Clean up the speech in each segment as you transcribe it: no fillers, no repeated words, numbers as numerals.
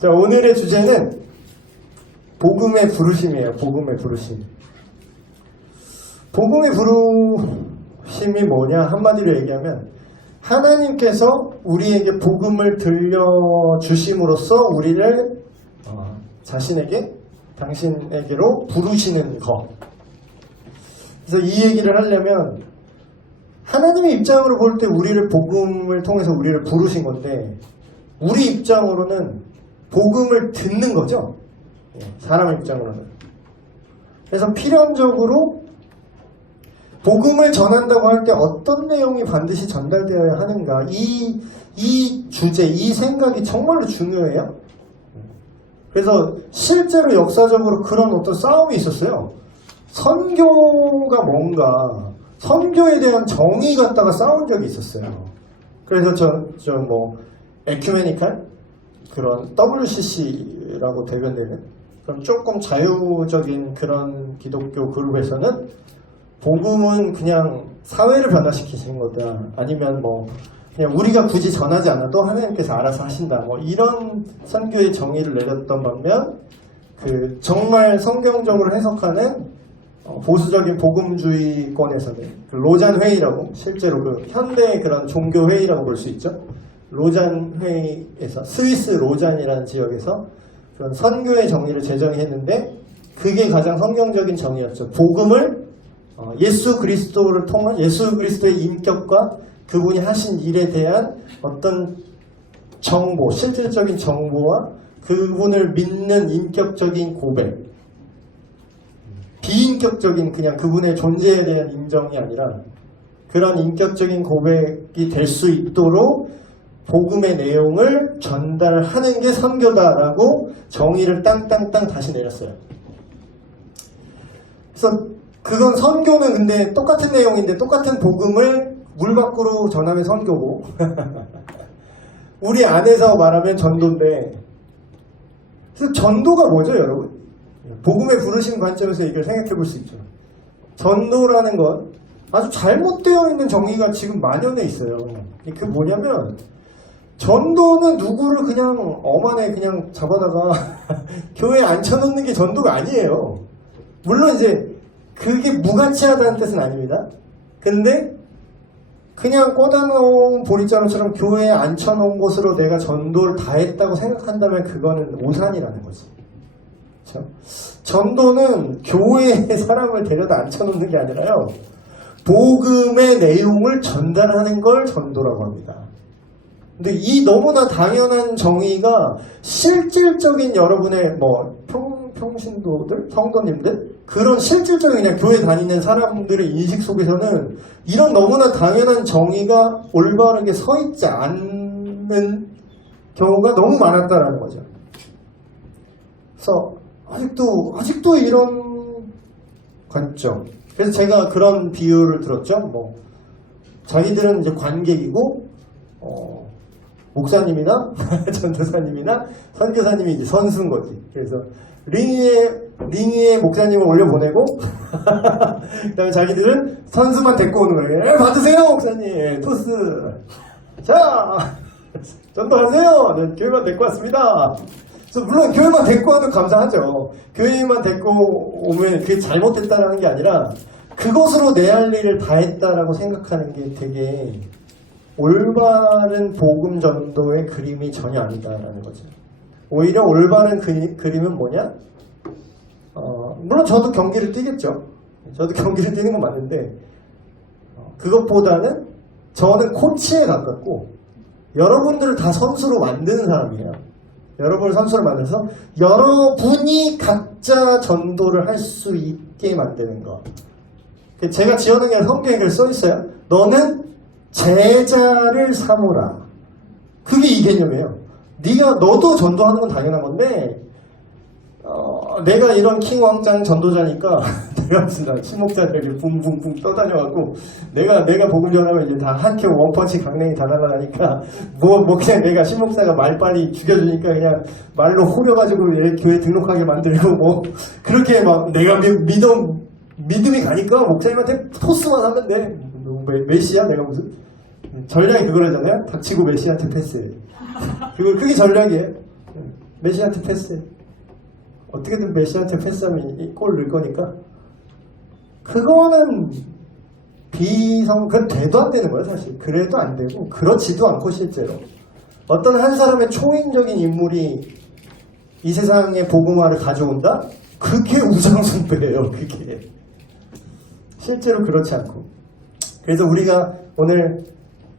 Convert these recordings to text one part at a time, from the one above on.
자, 오늘의 주제는 복음의 부르심이에요. 복음의 부르심. 복음의 부르심이 뭐냐? 한마디로 얘기하면 하나님께서 우리에게 복음을 들려주심으로써 우리를 자신에게, 당신에게로 부르시는 것. 그래서 이 얘기를 하려면 하나님의 입장으로 볼 때 우리를 복음을 통해서 우리를 부르신 건데 우리 입장으로는 복음을 듣는 거죠. 사람의 입장으로는. 그래서 필연적으로 복음을 전한다고 할 때 어떤 내용이 반드시 전달되어야 하는가, 이 주제, 이 생각이 정말로 중요해요. 그래서 실제로 역사적으로 그런 어떤 싸움이 있었어요. 선교가 뭔가, 선교에 대한 정의 갖다가 싸운 적이 있었어요. 그래서 에큐메니칼? 그런 WCC라고 대변되는 그럼 조금 자유적인 그런 기독교 그룹에서는 복음은 그냥 사회를 변화시키시는 거다. 아니면 그냥 우리가 굳이 전하지 않아도 하나님께서 알아서 하신다. 이런 선교의 정의를 내렸던 반면 정말 성경적으로 해석하는 보수적인 복음주의권에서는 로잔 회의라고, 실제로 현대의 그런 종교 회의라고 볼 수 있죠. 로잔 회의에서, 스위스 로잔이라는 지역에서 그런 선교의 정의를 제정했는데 그게 가장 성경적인 정의였죠. 복음을 예수 그리스도를 통한, 예수 그리스도의 인격과 그분이 하신 일에 대한 어떤 정보, 실질적인 정보와 그분을 믿는 인격적인 고백, 비인격적인 그냥 그분의 존재에 대한 인정이 아니라 그런 인격적인 고백이 될 수 있도록 복음의 내용을 전달하는 게 선교다라고 정의를 땅땅땅 다시 내렸어요. 그래서 그건 선교는 근데 똑같은 내용인데 똑같은 복음을 물 밖으로 전하면 선교고 우리 안에서 말하면 전도인데, 그래서 전도가 뭐죠, 여러분? 복음의 부르심 관점에서 이걸 생각해 볼 수 있죠. 전도라는 건 아주 잘못되어 있는 정의가 지금 만연해 있어요. 그게 뭐냐면 전도는 누구를 그냥 엄한에 그냥 잡아다가 교회에 앉혀놓는 게 전도가 아니에요. 물론 이제 그게 무가치하다는 뜻은 아닙니다. 근데 그냥 꽂아놓은 보리자루처럼 교회에 앉혀놓은 곳으로 내가 전도를 다 했다고 생각한다면 그거는 오산이라는 거지. 그렇죠? 전도는 교회에 사람을 데려다 앉혀놓는 게 아니라요, 복음의 내용을 전달하는 걸 전도라고 합니다. 근데 이 너무나 당연한 정의가 실질적인 여러분의 평신도들, 성도님들, 그런 실질적인 그냥 교회 다니는 사람들의 인식 속에서는 이런 너무나 당연한 정의가 올바르게 서 있지 않는 경우가 너무 많았다라는 거죠. 그래서 아직도 이런 관점. 그래서 제가 그런 비유를 들었죠. 자기들은 이제 관객이고, 목사님이나 전도사님이나 선교사님이 이제 선수인 거지. 그래서 링 위에 목사님을 올려보내고 그 다음에 자기들은 선수만 데리고 오는 거예요. 받으세요 목사님, 토스. 자, 전도하세요. 네, 교회만 데리고 왔습니다. 그래서 물론 교회만 데리고 와도 감사하죠. 교회만 데리고 오면 그게 잘못됐다라는 게 아니라 그것으로 내 할 일을 다 했다라고 생각하는 게 되게 올바른 복음 전도의 그림이 전혀 아니다라는 거죠. 오히려 올바른 그림은 뭐냐? 물론 저도 경기를 뛰겠죠. 저도 경기를 뛰는 건 맞는데 그것보다는 저는 코치에 가깝고 여러분들을 다 선수로 만드는 사람이에요. 여러분을 선수로 만들어서 여러분이 각자 전도를 할 수 있게 만드는 거. 제가 지어낸 게 성경에 글 써 있어요. 너는 제자를 삼으라. 그게 이 개념이에요. 너도 전도하는 건 당연한 건데 내가 이런 킹 왕짱 전도자니까 내가 무슨 신목자들이 붕붕붕 떠다녀갖고 내가 복음 전하면 이제 다 한 큐 원펀치 강냉이 다 날아가니까 그냥 내가 신목사가 말 빨리 죽여주니까 그냥 말로 호려가지고 얘 교회 등록하게 만들고 그렇게 막 내가 믿음이 가니까 목사님한테 토스만 하면 돼. 메시야? 내가 무슨 전략이 그거라잖아요. 닥치고 메시한테 패스. 그게 전략이에요. 메시한테 패스해. 어떻게든 메시한테 패스하면 골 넣을 거니까. 그거는 그건 돼도 안 되는 거야 사실. 그래도 안 되고 그렇지도 않고 실제로 어떤 한 사람의 초인적인 인물이 이 세상에 복음화를 가져온다? 그게 우상숭배예요. 그게 실제로 그렇지 않고. 그래서 우리가 오늘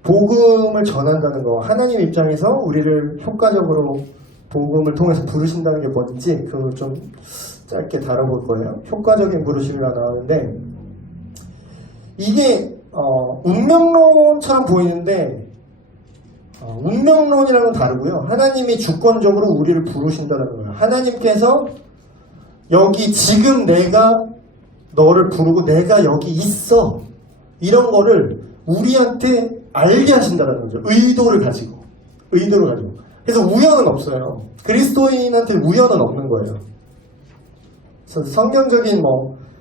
복음을 전한다는 거, 하나님 입장에서 우리를 효과적으로 복음을 통해서 부르신다는 게 뭔지 그걸 좀 짧게 다뤄볼 거예요. 효과적인 부르심이라 나오는데 이게 운명론처럼 보이는데 운명론이랑은 다르고요. 하나님이 주권적으로 우리를 부르신다는 거예요. 하나님께서 여기 지금 내가 너를 부르고 내가 여기 있어 이런 거를 우리한테 알게 하신다는 거죠. 의도를 가지고. 그래서 우연은 없어요. 그리스도인한테 우연은 없는 거예요. 그래서 성경적인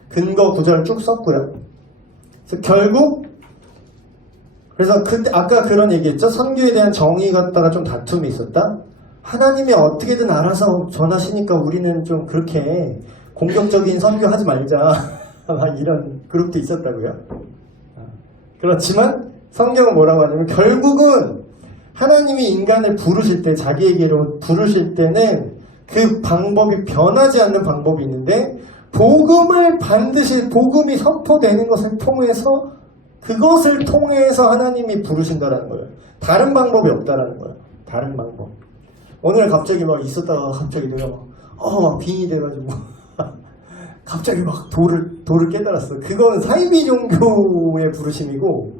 근거 구절을 쭉 썼고요. 그래서 결국 그때 아까 그런 얘기했죠. 선교에 대한 정의 갖다가 좀 다툼이 있었다. 하나님이 어떻게든 알아서 전하시니까 우리는 좀 그렇게 공격적인 선교하지 말자. 이런 그룹도 있었다고요. 그렇지만 성경은 뭐라고 하냐면 결국은 하나님이 인간을 부르실 때 자기에게로 부르실 때는 그 방법이 변하지 않는 방법이 있는데 복음을 반드시 복음이 선포되는 것을 통해서 그것을 통해서 하나님이 부르신다는 거예요. 다른 방법이 없다라는 거예요. 다른 방법. 오늘 갑자기 있었다가 갑자기 내가 막 빙이 돼가지고 갑자기 막 도를 깨달았어. 그건 사이비 종교의 부르심이고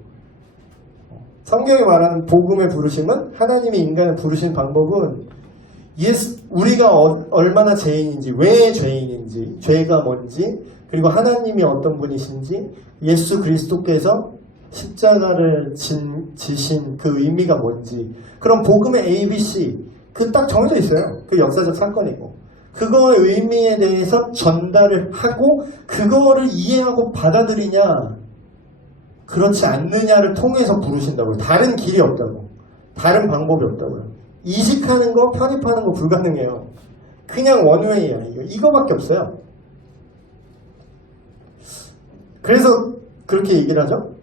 성경이 말하는 복음의 부르심은 하나님이 인간을 부르신 방법은 우리가 얼마나 죄인인지, 왜 죄인인지, 죄가 뭔지, 그리고 하나님이 어떤 분이신지, 예수 그리스도께서 십자가를 지신 그 의미가 뭔지, 그런 복음의 ABC, 그 딱 정해져 있어요. 그 역사적 사건이고. 그거의 의미에 대해서 전달을 하고, 그거를 이해하고 받아들이냐, 그렇지 않느냐를 통해서 부르신다고요. 다른 길이 없다고. 다른 방법이 없다고요. 이식하는 거, 편입하는 거 불가능해요. 그냥 원웨이야. 이거밖에 없어요. 그래서 그렇게 얘기를 하죠.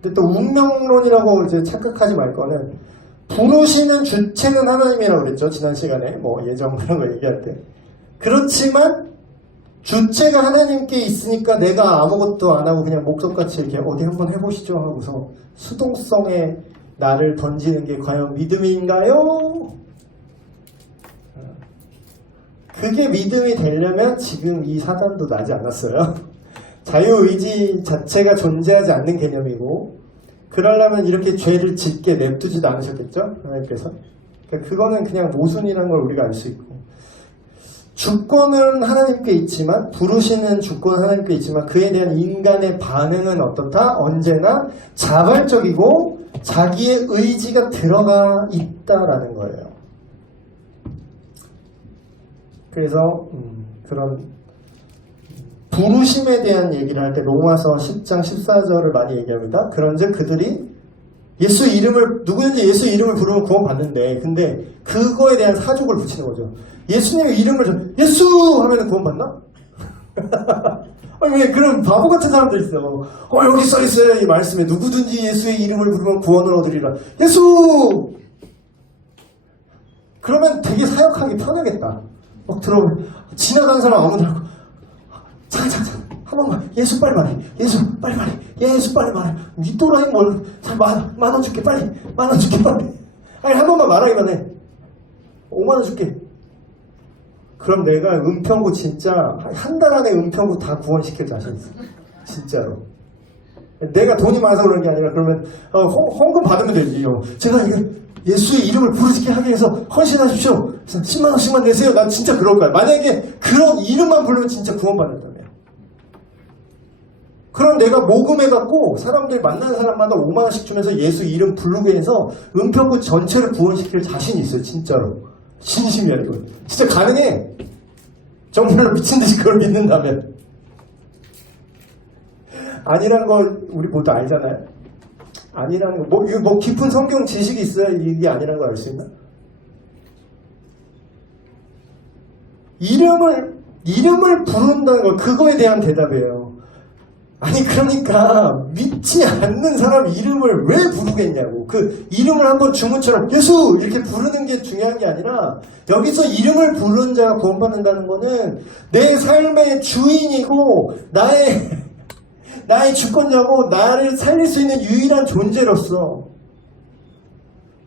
근데 또 운명론이라고 이제 착각하지 말 거는 부르시는 주체는 하나님이라고 그랬죠. 지난 시간에 예정 그런 거 얘기할 때. 그렇지만 주체가 하나님께 있으니까 내가 아무것도 안 하고 그냥 목석같이 이렇게 어디 한번 해보시죠 하고서 수동성에 나를 던지는 게 과연 믿음인가요? 그게 믿음이 되려면 지금 이 사단도 나지 않았어요. 자유의지 자체가 존재하지 않는 개념이고 그러려면 이렇게 죄를 짓게 냅두지도 않으셨겠죠? 하나님께서. 그러니까 그거는 그냥 모순이라는 걸 우리가 알 수 있고 주권은 하나님께 있지만 부르시는 주권은 하나님께 있지만 그에 대한 인간의 반응은 어떻다? 언제나 자발적이고 자기의 의지가 들어가 있다라는 거예요. 그래서 그런 부르심에 대한 얘기를 할 때 로마서 10장 14절을 많이 얘기합니다. 그런즉 그들이 예수 이름을 누구든지 예수 이름을 부르면 구원받는데 근데 그거에 대한 사족을 붙이는 거죠. 예수님의 이름을 예수 하면 구원받나? 왜 그런 바보 같은 사람들 있어. 여기 써 있어요. 이 말씀에 누구든지 예수의 이름을 부르면 구원을 얻으리라. 예수! 그러면 되게 사역하기 편하겠다. 막 들어오면 지나가는 사람 아무나 하고 잠깐 한 번만 예수 빨리 말해. 예수 빨리 말해. 예수 빨리 말해. 니 또라이 뭘 만 원 줄게 빨리. 만 원 줄게 빨리. 아니 한 번만 말하기만 해. 5만 원 줄게. 그럼 내가 은평구 진짜 한 달 안에 은평구 다 구원시킬 자신 있어. 진짜로. 내가 돈이 많아서 그런 게 아니라 그러면 헌금 받으면 되지요. 제가 이거 예수의 이름을 부르시게 하기 위해서 헌신하십시오. 10만 원씩만 내세요. 난 진짜 그럴 거야. 만약에 그런 이름만 부르면 진짜 구원받는다며. 그럼 내가 모금해갖고 사람들 만나는 사람마다 5만 원씩 주면서 예수 이름 부르게 해서 은평구 전체를 구원시킬 자신이 있어요. 진짜로. 진심이야 이거. 진짜 가능해. 정말로 미친듯이 그걸 믿는다면. 아니란 거 우리 모두 알잖아요. 아니라는 거. 이거 깊은 성경 지식이 있어야 이게 아니라는 걸 알 수 있나? 이름을 부른다는 거, 그거에 대한 대답이에요. 아니 그러니까 믿지 않는 사람 이름을 왜 부르겠냐고. 그 이름을 한번 주문처럼 예수 이렇게 부르는 게 중요한 게 아니라, 여기서 이름을 부른 자가 구원받는다는 거는 내 삶의 주인이고 나의 주권자고 나를 살릴 수 있는 유일한 존재로서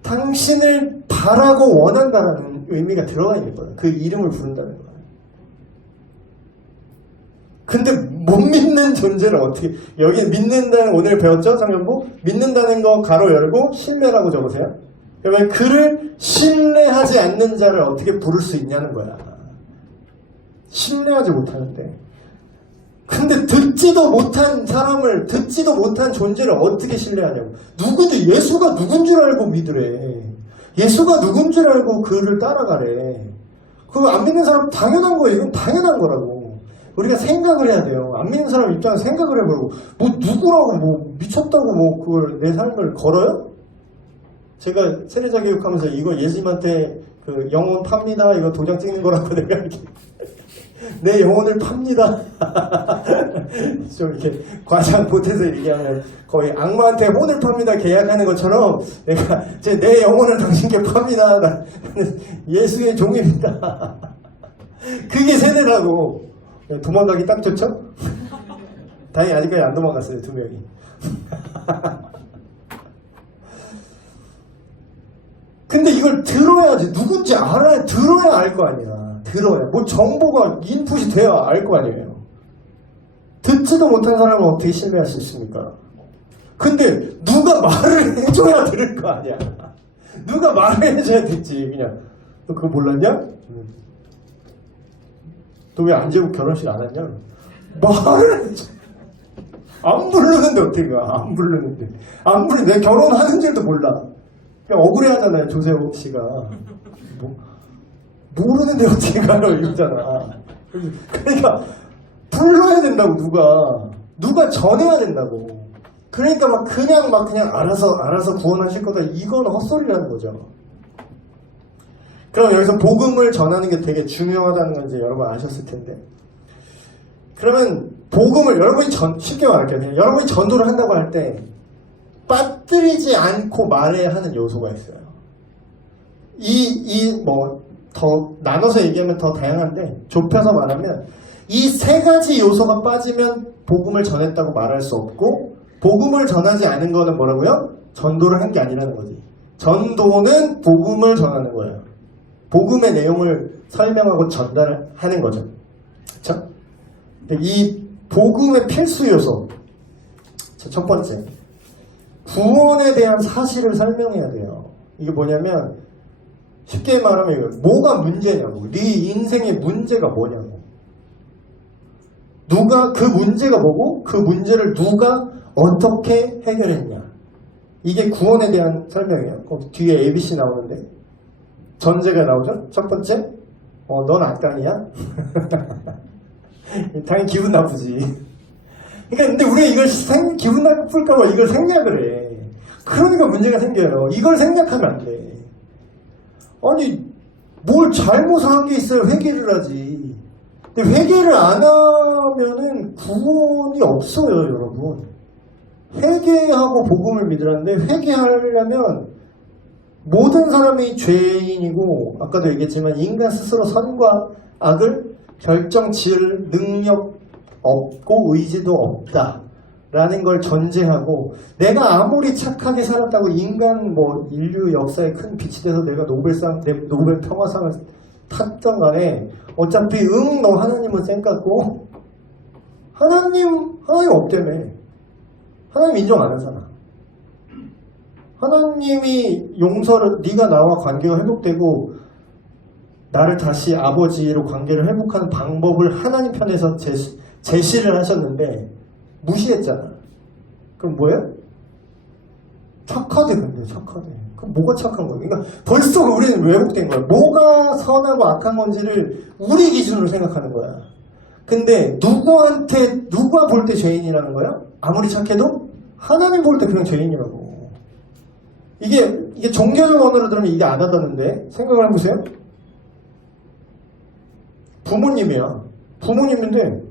당신을 바라고 원한다라는 의미가 들어가 있는 거예요. 그 이름을 부른다는 거예요. 근데 못 믿는 존재를 어떻게, 여기 믿는다는, 오늘 배웠죠? 성경부? 믿는다는 거 가로 열고 신뢰라고 적으세요. 그러면 그를 신뢰하지 않는 자를 어떻게 부를 수 있냐는 거야. 신뢰하지 못하는데. 근데 듣지도 못한 사람을, 듣지도 못한 존재를 어떻게 신뢰하냐고. 누구도 예수가 누군 줄 알고 믿으래. 예수가 누군 줄 알고 그를 따라가래. 그거 안 믿는 사람 당연한 거예요. 이건 당연한 거라고. 우리가 생각을 해야 돼요. 안 믿는 사람 입장에서 생각을 해보고, 뭐 누구라고 뭐 미쳤다고 뭐 그걸 내 삶을 걸어요? 제가 세례자 교육하면서 이거 예수님한테 그 영혼 팝니다. 이거 도장 찍는 거라고 내가 이렇게 내 영혼을 팝니다. 좀 이렇게 과장 보태서 얘기하면 거의 악마한테 혼을 팝니다 계약하는 것처럼 내가 내 영혼을 당신께 팝니다. 나는 예수의 종입니다. 그게 세례라고. 도망가기 딱 좋죠? 다행히 아직까지 안 도망갔어요, 2명이. 근데 이걸 들어야지. 누군지 들어야 알 거 아니야. 들어야. 뭐 정보가 인풋이 돼야 알 거 아니에요. 듣지도 못한 사람은 어떻게 신뢰할 수 있습니까? 근데 누가 말을 해줘야 들을 거 아니야. 누가 말을 해줘야 듣지. 그냥 너 그거 몰랐냐? 너 왜 안재욱 결혼식 안 왔냐? 말을 안 부르는데 어떻게 가? 안 부르는데. 내 결혼하는 줄도 몰라. 그냥 억울해하잖아요, 조세호 씨가. 모르는데 어떻게 가요? 이러잖아. 그러니까 불러야 된다고. 누가 전해야 된다고. 그러니까 그냥 알아서 구원하실 거다. 이건 헛소리라는 거죠. 그럼 여기서 복음을 전하는 게 되게 중요하다는 건 이제 여러분 아셨을 텐데. 그러면 복음을 쉽게 말할게요. 여러분이 전도를 한다고 할 때 빠뜨리지 않고 말해야 하는 요소가 있어요. 더 나눠서 얘기하면 더 다양한데, 좁혀서 말하면 이 세 가지 요소가 빠지면 복음을 전했다고 말할 수 없고, 복음을 전하지 않은 거는 뭐라고요? 전도를 한 게 아니라는 거지. 전도는 복음을 전하는 거예요. 복음의 내용을 설명하고 전달하는 거죠. 그렇죠? 이 복음의 필수 요소. 첫 번째, 구원에 대한 사실을 설명해야 돼요. 이게 뭐냐면, 쉽게 말하면 뭐가 문제냐고. 네 인생의 문제가 뭐냐고. 누가 그 문제가 뭐고 그 문제를 누가 어떻게 해결했냐. 이게 구원에 대한 설명이에요. 거기 뒤에 ABC 나오는데 전제가 나오죠. 첫 번째, 넌 악당이야? 당연히 기분 나쁘지. 그러니까 근데 우리가 이걸 기분 나쁠까봐 이걸 생략을 해. 그러니까 문제가 생겨요. 이걸 생략하면 안 돼. 아니 뭘 잘못을 한 게 있어요. 회개를 하지. 근데 회개를 안 하면은 구원이 없어요, 여러분. 회개하고 복음을 믿으라는데, 회개하려면 모든 사람이 죄인이고, 아까도 얘기했지만 인간 스스로 선과 악을 결정 지을 능력 없고 의지도 없다 라는 걸 전제하고, 내가 아무리 착하게 살았다고 인간 인류 역사에 큰 빛이 돼서 내가 노벨 평화상을 탔던 간에 어차피 너 하나님은 쌩깠고, 하나님 없다며. 하나님 인정 안 하잖아. 하나님이 용서를, 네가 나와 관계가 회복되고 나를 다시 아버지로 관계를 회복하는 방법을 하나님 편에서 제시를 하셨는데 무시했잖아. 그럼 뭐예요? 착하대. 근데 착하대. 그럼 뭐가 착한 거야? 그러니까 벌써 우리는 왜곡된 거야. 뭐가 선하고 악한 건지를 우리 기준으로 생각하는 거야. 근데 누가 볼 때 죄인이라는 거야? 아무리 착해도 하나님 볼 때 그냥 죄인이라고. 이게 종교적 언어로 들으면 이게 안 와닿는데 생각을 해보세요. 부모님이야. 부모님인데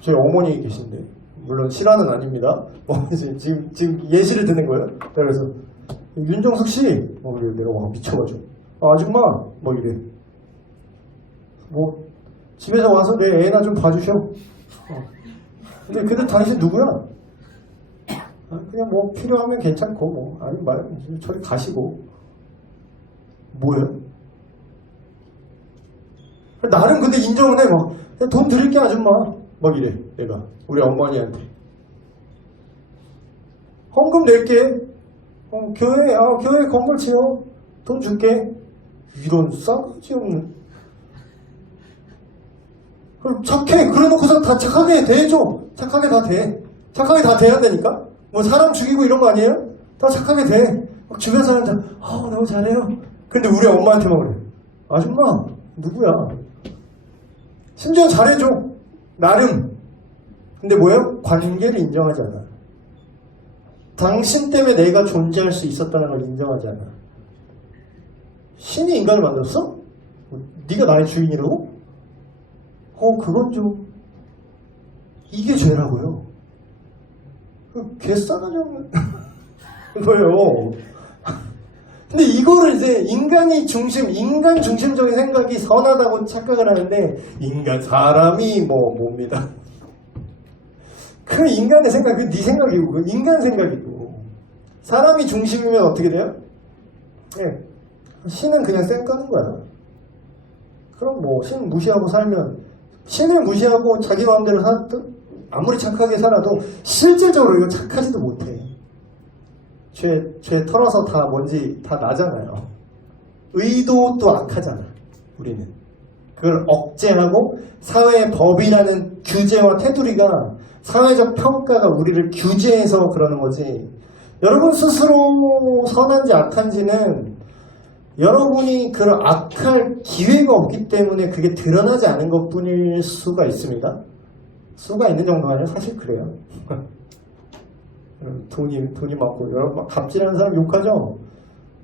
저희 어머니 계신데, 물론 실화는 아닙니다. 지금 예시를 드는 거예요. 그래서 윤정숙 씨, 내가 막 미쳐가지고, 아줌마, 이래. 집에서 와서 내 애나 좀 봐주셔. 근데 당신 누구야? 그냥 필요하면 괜찮고, 아니 저리 가시고. 뭐예요? 나름 근데 인정을 해. 돈 드릴게 아줌마. 이래. 내가 우리 어머니한테 헌금 낼게. 교회 건물 지어. 돈 줄게. 이런 싸가지 없는. 그럼 착해. 그래놓고서 다 착하게 대해줘. 착하게 다 돼. 착하게 다 돼야 되니까. 사람 죽이고 이런 거 아니에요? 다 착하게 돼. 주변 사람들 너무 잘해요. 근데 우리 엄마한테만 그래. 아줌마 누구야? 심지어 잘해줘. 나름. 근데 뭐예요? 관계를 인정하지 않아. 당신 때문에 내가 존재할 수 있었다는 걸 인정하지 않아. 신이 인간을 만들었어? 네가 나의 주인이라고? 그건 좀, 이게 죄라고요. 개싸가지 없는 거예요. 근데 이거를 이제 인간 중심적인 생각이 선하다고 착각을 하는데, 사람이 뭡니다. 그 인간의 생각, 네 생각이고, 그 인간 생각이고. 사람이 중심이면 어떻게 돼요? 신은 그냥 쌩 까는 거야. 그럼 신 무시하고 살면, 신을 무시하고 자기 마음대로 아무리 착하게 살아도 실질적으로 이거 착하지도 못해. 죄 털어서 다 뭔지 다 나잖아요. 의도도 악하잖아, 우리는. 그걸 억제하고 사회의 법이라는 규제와 테두리가, 사회적 평가가 우리를 규제해서 그러는 거지. 여러분 스스로 선한지 악한지는 여러분이 그런 악할 기회가 없기 때문에 그게 드러나지 않은 것 뿐일 수가 있습니다. 수가 있는 정도가 아니라 사실 그래요. 돈이 많고, 여러분 막 갑질하는 사람 욕하죠?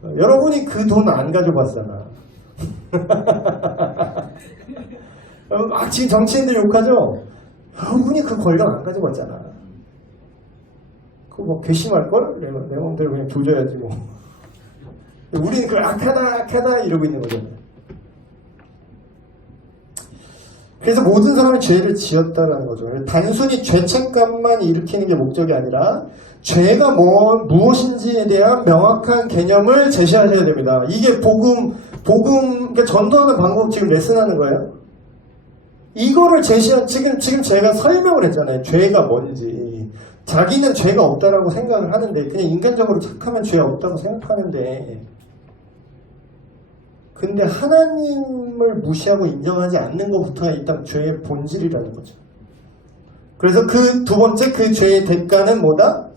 여러분이 그 돈 안 가져봤잖아. 지금 정치인들 욕하죠? 여러분이 그 권력 안 가져봤잖아. 그거 괘씸할걸? 내 마음대로 그냥 조져야지 뭐. 우리는 그걸 악하다 이러고 있는 거잖아요. 그래서 모든 사람이 죄를 지었다라는 거죠. 단순히 죄책감만 일으키는 게 목적이 아니라 죄가 무엇인지에 대한 명확한 개념을 제시하셔야 됩니다. 이게 그러니까 전도하는 방법 지금 레슨하는 거예요. 이거를 지금 제가 설명을 했잖아요. 죄가 뭔지. 자기는 죄가 없다라고 생각을 하는데, 그냥 인간적으로 착하면 죄 없다고 생각하는데, 근데 하나님을 무시하고 인정하지 않는 것부터가 일단 죄의 본질이라는 거죠. 그래서 그 두 번째 그 죄의 대가는 뭐다?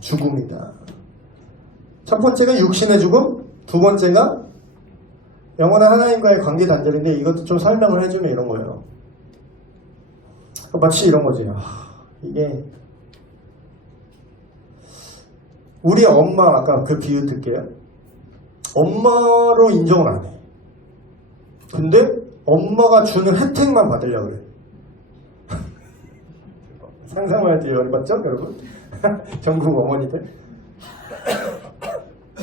죽음이다. 첫 번째가 육신의 죽음, 두 번째가 영원한 하나님과의 관계 단절인데, 이것도 좀 설명을 해주면 이런 거예요. 마치 이런 거지. 이게 우리 엄마, 아까 그 비유 들게요. 엄마로 인정을 안 해. 근데 엄마가 주는 혜택만 받으려고 그래. 상상을 할 때 열받죠, 여러분? 전국 어머니들.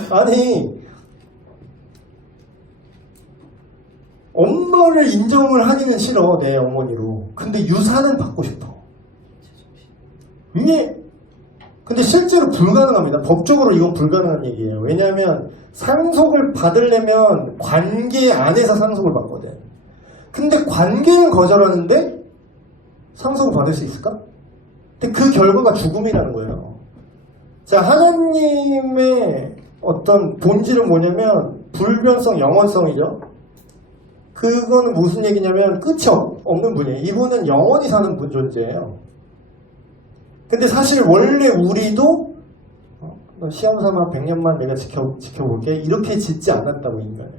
아니, 엄마를 인정을 하기는 싫어, 내 어머니로. 근데 유산은 받고 싶어. 근데 실제로 불가능합니다. 법적으로 이건 불가능한 얘기예요. 왜냐하면 상속을 받으려면 관계 안에서 상속을 받거든. 근데 관계는 거절하는데 상속을 받을 수 있을까? 근데 그 결과가 죽음이라는 거예요. 자, 하나님의 어떤 본질은 뭐냐면 불변성, 영원성이죠. 그거는 무슨 얘기냐면 끝이 없는 분이에요. 이분은 영원히 사는 분 존재예요. 근데 사실 원래 우리도 시험 삼아 100년만 내가 지켜볼게 이렇게 짓지 않았다고, 인간을.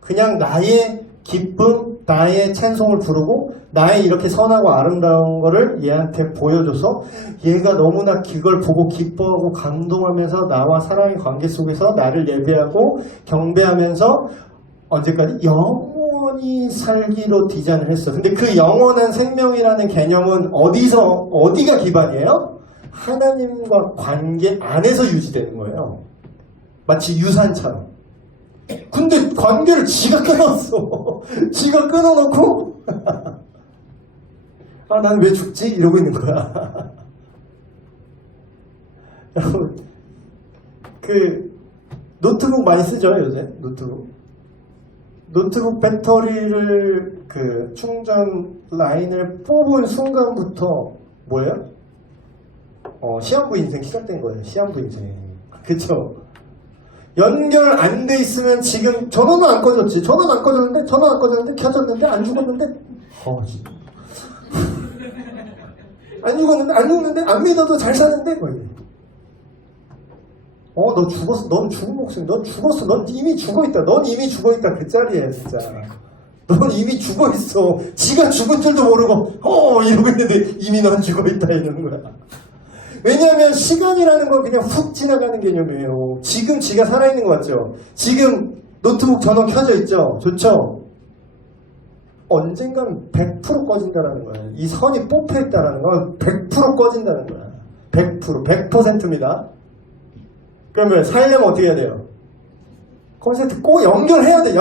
그냥 나의 기쁨, 나의 찬송을 부르고 나의 이렇게 선하고 아름다운 거를 얘한테 보여줘서 얘가 너무나 그걸 보고 기뻐하고 감동하면서 나와 사랑의 관계 속에서 나를 예배하고 경배하면서 언제까지? 영원히 살기로 디자인을 했어. 근데 그 영원한 생명이라는 개념은 어디가 기반이에요? 하나님과 관계 안에서 유지되는 거예요. 마치 유산처럼. 근데 관계를 지가 끊었어. 지가 끊어놓고 아, 난 왜 죽지? 이러고 있는 거야. 여러분, 노트북 많이 쓰죠, 요새? 노트북 배터리를 충전 라인을 뽑은 순간부터 뭐예요? 시한부 인생 시작된 거예요. 시한부 인생. 그쵸? 연결 안 돼 있으면 지금 전원은 안 꺼졌지. 전원 안 꺼졌는데 켜졌는데 안 죽었는데 안 죽었는데 안 믿어도 잘 사는데 너 죽었어. 넌 죽은 목숨. 넌 죽었어. 넌 이미 죽어있다. 그 자리에 진짜. 넌 이미 죽어있어. 지가 죽은 줄도 모르고 이러고 있는데 이미 넌 죽어있다 이러는 거야. 왜냐하면 시간이라는 건 그냥 훅 지나가는 개념이에요. 지금 지가 살아있는 거 같죠? 지금 노트북 전원 켜져 있죠? 좋죠? 언젠가는 100% 꺼진다는 거야. 이 선이 뽑혀있다는 건 100% 꺼진다는 거야. 100%입니다. 그러면 살려면 어떻게 해야 돼요? 콘센트 꼭 연결해야 돼.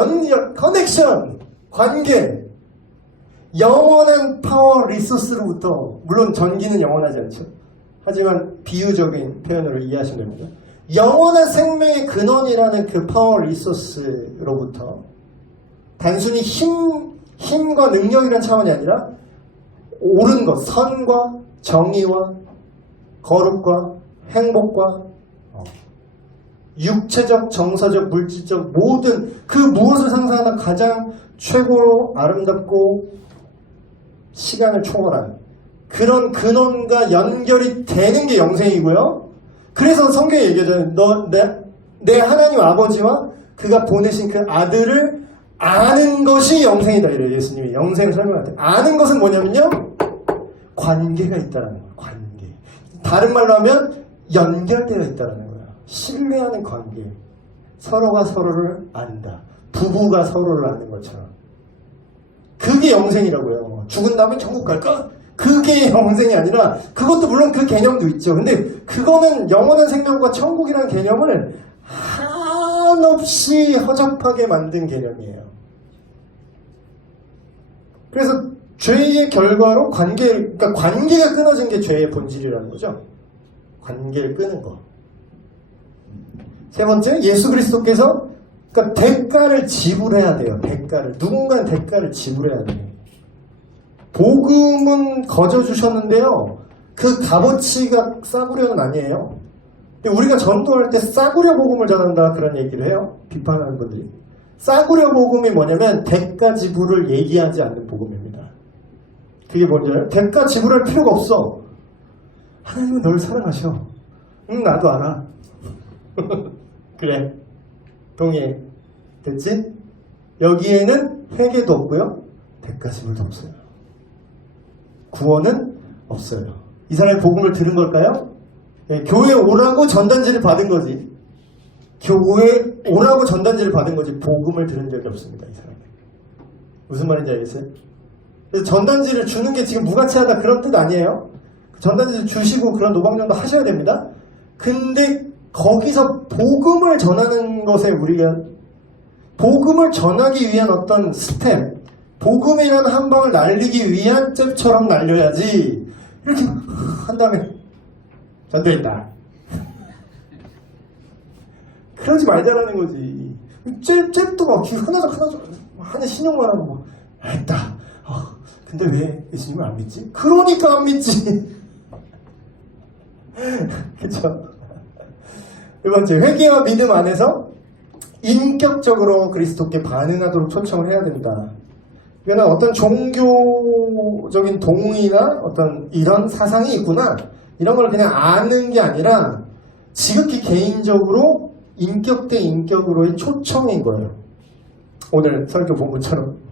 커넥션, 관계. 영원한 파워 리소스로부터, 물론 전기는 영원하지 않죠. 하지만 비유적인 표현으로 이해하시면 됩니다. 영원한 생명의 근원이라는 그 파워 리소스로부터 단순히 힘과 능력이라는 차원이 아니라 옳은 것, 선과 정의와 거룩과 행복과 육체적, 정서적, 물질적 모든 그 무엇을 상상하나 가장 최고로 아름답고 시간을 초월한 그런 근원과 연결이 되는 게 영생이고요. 그래서 성경에 얘기하잖아요. 내 하나님 아버지와 그가 보내신 그 아들을 아는 것이 영생이다. 이래요. 예수님이 영생 설명할 때. 아는 것은 뭐냐면요. 관계가 있다는 거예요. 관계. 다른 말로 하면 연결되어 있다는 거예요. 신뢰하는 관계. 서로가 서로를 안다. 부부가 서로를 아는 것처럼. 그게 영생이라고요. 죽은 다음에 천국 갈까? 그게 영생이 아니라 그것도 물론 그 개념도 있죠. 근데 그거는 영원한 생명과 천국이라는 개념을 한없이 허접하게 만든 개념이에요. 그래서 죄의 결과로 그러니까 관계가 끊어진 게 죄의 본질이라는 거죠. 관계를 끄는 거. 세 번째, 예수 그리스도께서 그러니까 대가를 지불해야 돼요. 누군가는 대가를 지불해야 돼요. 복음은 거저 주셨는데요. 그 값어치가 싸구려는 아니에요. 근데 우리가 전도할 때 싸구려 복음을 전한다 그런 얘기를 해요. 비판하는 분들이. 싸구려 복음이 뭐냐면 대가 지불을 얘기하지 않는 복음입니다. 그게 뭔지 알아요? 대가 지불할 필요가 없어. 하나님은 널 사랑하셔. 응, 나도 알아. 그래. 동의해. 됐지? 여기에는 회개도 없고요. 대가 지불도 없어요. 구원은 없어요. 이 사람이 복음을 들은 걸까요? 네, 교회에 오라고 전단지를 받은 거지. 교회에 오라고 전단지를 받은 거지. 복음을 들은 적이 없습니다. 이 사람이. 무슨 말인지 알겠어요? 그래서 전단지를 주는 게 지금 무가치하다 그런 뜻 아니에요. 전단지를 주시고 그런 노방전도 하셔야 됩니다. 근데 거기서 복음을 전하는 것에 우리가 복음을 전하기 위한 어떤 스텝, 복음이라는 한 방을 날리기 위한 잽처럼 날려야지 이렇게 한 다음에 전도했다. 그러지 말자라는 거지. 잽도 막 흔하죠. 하는 신용만 하고 막 했다. 근데 왜 예수님을 안 믿지? 그러니까 안 믿지. 그쵸? 두 번째, 회개와 믿음 안에서 인격적으로 그리스도께 반응하도록 초청을 해야 된다. 이거는 어떤 종교적인 동의나 어떤 이런 사상이 있구나 이런 걸 그냥 아는 게 아니라 지극히 개인적으로 인격 대 인격으로의 초청인 거예요. 오늘 설교 본문처럼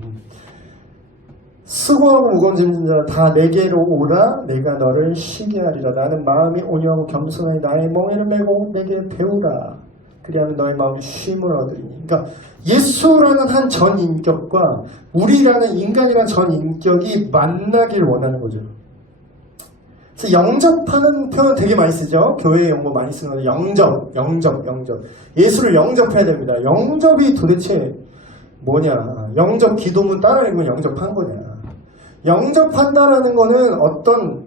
수고하고 무거운 짐진 자라 다 내게로 오라 내가 너를 쉬게 하리라. 나는 마음이 온유하고 겸손하니 나의 멍에를 메고 내게 배우라. 그리하면 너의 마음이 쉼을 얻으리니. 그러니까 예수라는 한 전 인격과 우리라는 인간이라는 전 인격이 만나길 원하는 거죠. 그래서 영접하는 표현 되게 많이 쓰죠. 교회 용어 많이 쓰는 거. 영접. 예수를 영접해야 됩니다. 영접이 도대체 뭐냐? 영접 기도문 따라 읽으면 영접한 거냐? 영접한다라는 거는 어떤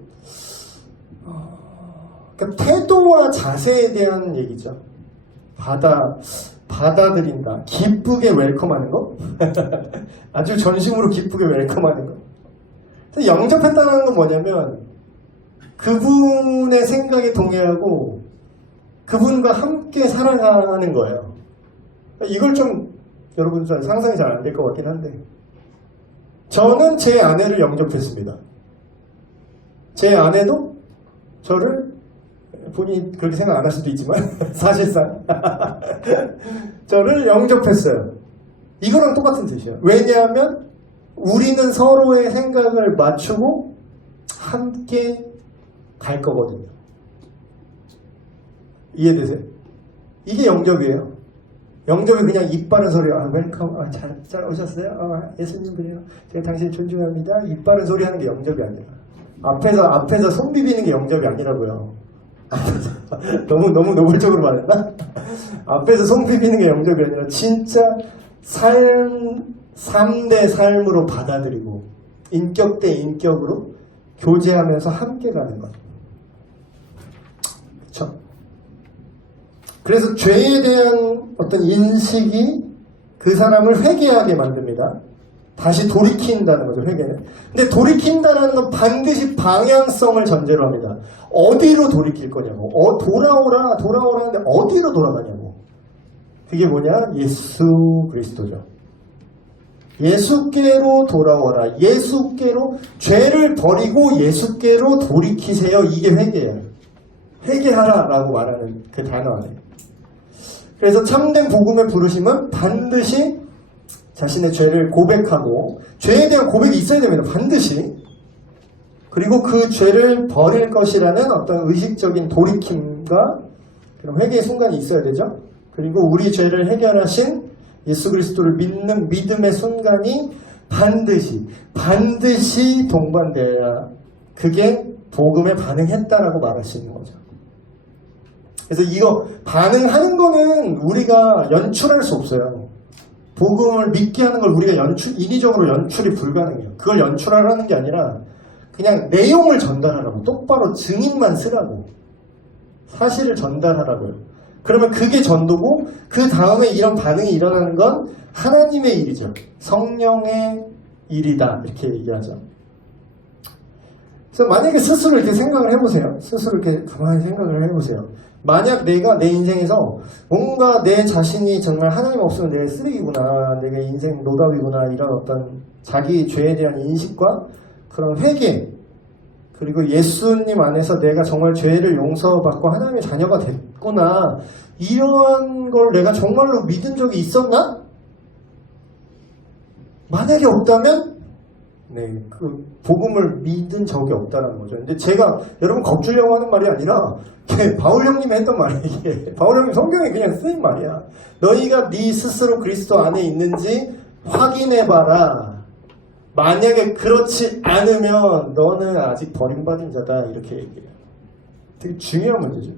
그러니까 태도와 자세에 대한 얘기죠. 받아들인다. 기쁘게 웰컴하는 거. 아주 전심으로 기쁘게 웰컴하는 거. 그래서 영접했다는 건 뭐냐면 그분의 생각에 동의하고 그분과 함께 살아가는 거예요. 이걸 좀 여러분 상상이 잘 안 될 것 같긴 한데 저는 제 아내를 영접했습니다. 제 아내도 저를 본인이 그렇게 생각 안 할 수도 있지만 사실상 저를 영접했어요. 이거랑 똑같은 뜻이에요. 왜냐하면 우리는 서로의 생각을 맞추고 함께 갈 거거든요. 이해되세요? 이게 영접이에요. 영접이 그냥 입 바른 소리, 웰컴, 잘 오셨어요? 예수님 그래요. 제가 당신 존중합니다. 입 바른 소리 하는 게 영접이 아니라 앞에서 손 비비는 게 영접이 아니라고요. 너무 노골적으로 말했나? 앞에서 손 비비는 게 영접이 아니라 진짜 삶 대 삶으로 받아들이고 인격 대 인격으로 교제하면서 함께 가는 것. 그렇죠? 그래서 죄에 대한 어떤 인식이 그 사람을 회개하게 만듭니다. 다시 돌이킨다는 거죠, 회개는. 근데 돌이킨다는 건 반드시 방향성을 전제로 합니다. 어디로 돌이킬 거냐고. 돌아오라는데 어디로 돌아가냐고. 그게 뭐냐? 예수 그리스도죠. 예수께로 돌아오라. 예수께로 죄를 버리고 예수께로 돌이키세요. 이게 회개예요. 회개하라라고 말하는 그 단어 안에. 그래서 참된 복음의 부르심은 반드시 자신의 죄를 고백하고 죄에 대한 고백이 있어야 됩니다. 반드시. 그리고 그 죄를 버릴 것이라는 어떤 의식적인 돌이킴과 그런 회개의 순간이 있어야 되죠. 그리고 우리 죄를 해결하신 예수 그리스도를 믿는 믿음의 순간이 반드시 동반되어야 그게 복음에 반응했다라고 말할 수 있는 거죠. 그래서 이거 반응하는 거는 우리가 연출할 수 없어요. 복음을 믿게 하는 걸 우리가 인위적으로 연출이 불가능해요. 그걸 연출하라는 게 아니라 그냥 내용을 전달하라고, 똑바로 증인만 쓰라고, 사실을 전달하라고요. 그러면 그게 전도고 그 다음에 이런 반응이 일어나는 건 하나님의 일이죠. 성령의 일이다 이렇게 얘기하죠. 그래서 만약에 스스로 이렇게 생각을 해보세요. 스스로 이렇게 가만히 생각을 해보세요. 만약 내가 내 인생에서 뭔가 내 자신이 정말 하나님 없으면 내가 쓰레기구나, 내가 인생 노답이구나, 이런 어떤 자기 죄에 대한 인식과 그런 회개, 그리고 예수님 안에서 내가 정말 죄를 용서받고 하나님의 자녀가 됐구나, 이런 걸 내가 정말로 믿은 적이 있었나? 만약에 없다면 네, 그 복음을 믿은 적이 없다는 거죠. 근데 제가 여러분 겁주려고 하는 말이 아니라 바울 형님이 했던 말이에요. 이게 바울 형님 성경에 그냥 쓰인 말이야. 너희가 네 스스로 그리스도 안에 있는지 확인해봐라. 만약에 그렇지 않으면 너는 아직 버림받은 자다. 이렇게 얘기해요. 되게 중요한 문제죠.